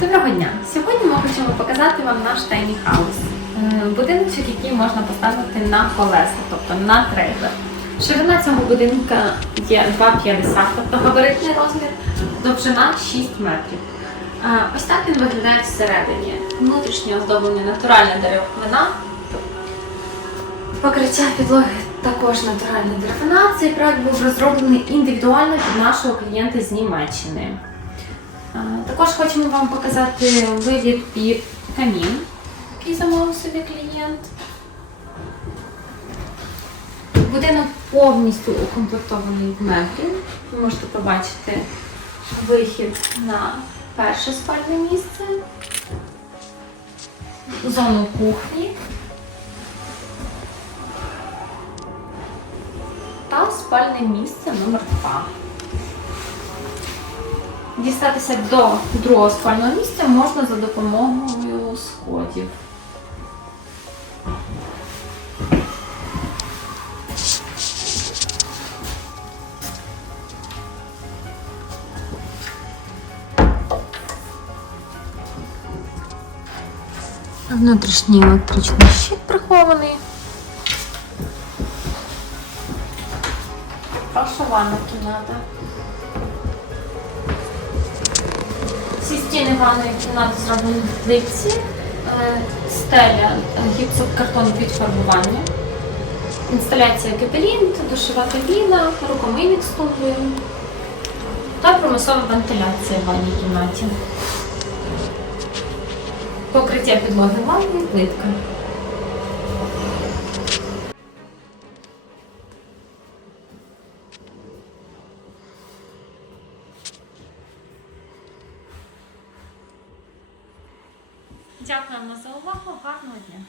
Доброго дня! Сьогодні ми хочемо показати вам наш tiny house. Е, Будиночок, який можна поставити на колеса, тобто на трейлер. Ширина цього будинка є 2,50, тобто габаритний розмір, довжина 6 метрів. Е, Ось так він виглядає всередині. Внутрішнє оздоблення натуральна деревина. Покриття підлоги також натуральна деревина. Цей проект був розроблений індивідуально під нашого клієнта з Німеччини. Також хочемо вам показати вивід під камін, який замовив собі клієнт. Будинок повністю укомплектований в меблі. Ви можете побачити вихід на перше спальне місце, зону кухні та спальне місце номер 2. Дістатися до другого спального місця можна за допомогою сходів. Внутрішній електричний щит прихований. Перша ванна кімната. Всі стіни ванної кімнати зроблені в плитці, е, стеля е, гіпсокартон під фарбування, інсталяція кепелінт, душова кабіна, рукомийник з тумбою та промислова вентиляція в ванній кімнаті. Покриття підлоги ванної, плитка. Дякуємо за увагу, гарного дня!